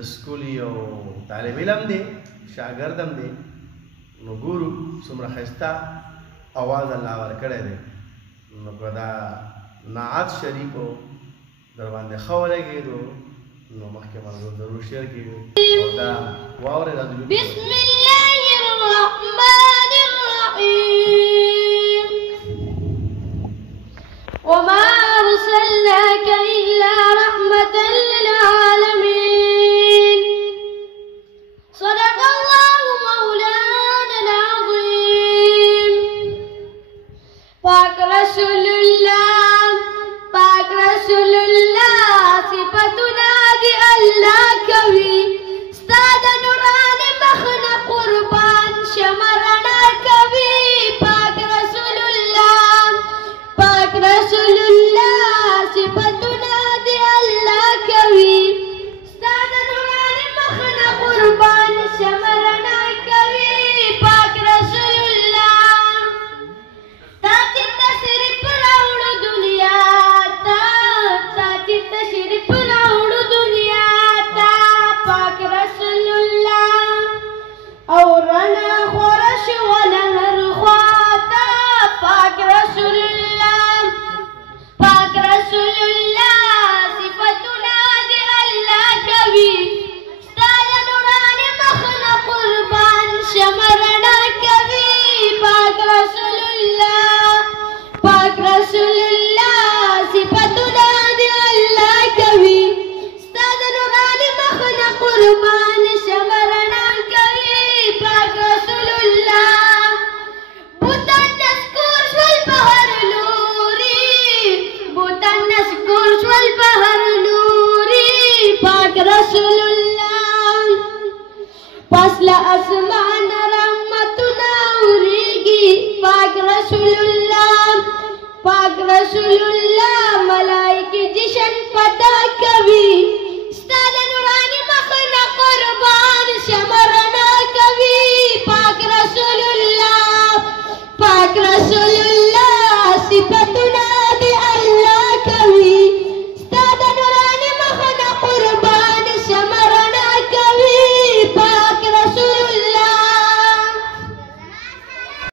स्कूल यो तालिब इलम दे शागिर्दम they know गुरु څومره خسته आवाज الله ورکړی دی نو دا نعت شریفو در باندې ښه ولګېدو نو مخکې موضوع ضرور شیر کړي او دا واورئ بسم الله الرحمن الرحيم وما أرسلناك إلا رحمة للعالمين صدق الله مولانا العظيم پاک رسول الله صفتنا دي الله کوي استاد نوران مخنا قربان شمرنا کوي پاک رسول الله صفتنا دي الله کوي استاد نوران مخنا قربان شمرنا کوي پاک رسول الله تاتی تشریف راوړو دنیا تا تاتی تشریف راوړو دنیا تا پاک رسول الله او رنا خورش ولا نرخواتا پاک رسول الله صفتنا دي الله کوي ستاد نوران مخنا قربان شمرنا کوي پاک رسول الله صفتنا دي الله کوي ستاد نوران مخنا قربان شمرنا کوي پاک رسول الله بوتان نذكر شوال بحر نوري پاک رسول الله پس لا اسمان رحمتنا اوريږي پاک رسول الله ملائکه جشن پتا کوي